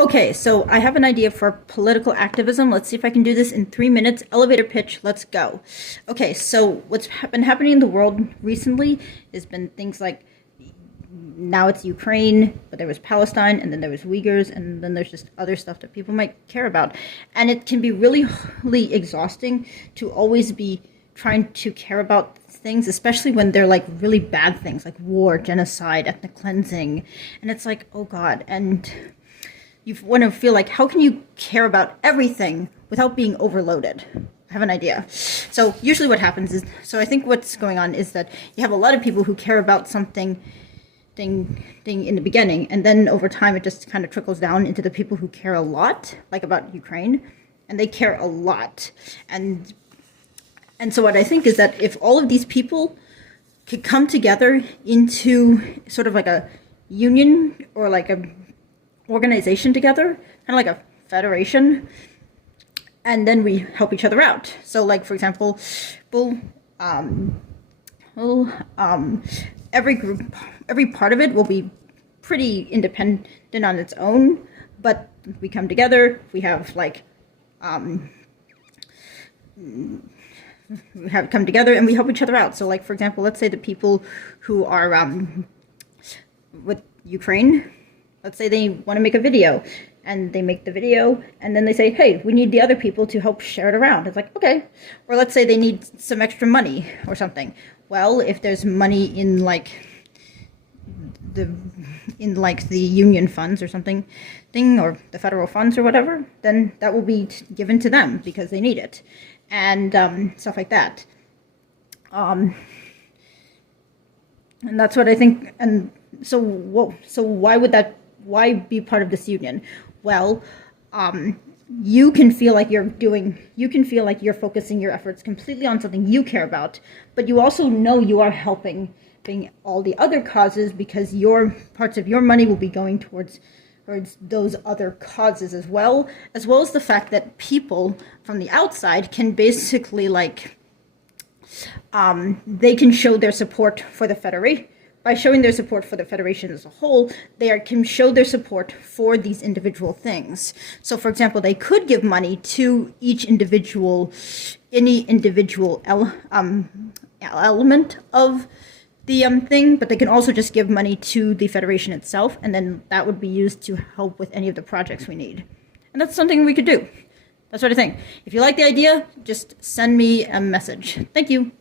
Okay, so I have an idea for political activism. Let's see if I can do this in 3 minutes. Elevator pitch, let's go. Okay, so what's been happening in the world recently has been things like now it's Ukraine, but there was Palestine, and then there was Uyghurs, and then there's just other stuff that people might care about. And it can be really, really exhausting to always be trying to care about things, especially when they're like really bad things like war, genocide, ethnic cleansing. And it's like, oh God. And you want to feel like, how can you care about everything without being overloaded? I have an idea. So usually what happens is, so I think what's going on is that you have a lot of people who care about something thing in the beginning, and then over time it just kind of trickles down into the people who care a lot, like about Ukraine, and they care a lot. And so what I think is that if all of these people could come together into sort of like a union or like a organization together, kind of like a federation, and then we help each other out. So like, for example, every group, every part of it will be pretty independent on its own, but we come together, we have like, we have come together and we help each other out. So like, for example, let's say the people who are with Ukraine, let's say they want to make a video, and they make the video, and then they say, hey, we need the other people to help share it around. It's like, okay. Or let's say they need some extra money or something. Well, if there's money in like the union funds or something, or the federal funds or whatever, then that will be given to them because they need it, and stuff like that. And that's what I think. And so why be part of this union? Well, you can feel like you're focusing your efforts completely on something you care about, but you also know you are helping all the other causes because your parts of your money will be going towards those other causes as well as the fact that people from the outside can basically like, they can show their support for the Federation. By showing their support for the Federation as a whole, can show their support for these individual things. So, for example, they could give money to any individual element of the thing, but they can also just give money to the Federation itself, and then that would be used to help with any of the projects we need. And that's something we could do. That's what I think. If you like the idea, just send me a message. Thank you.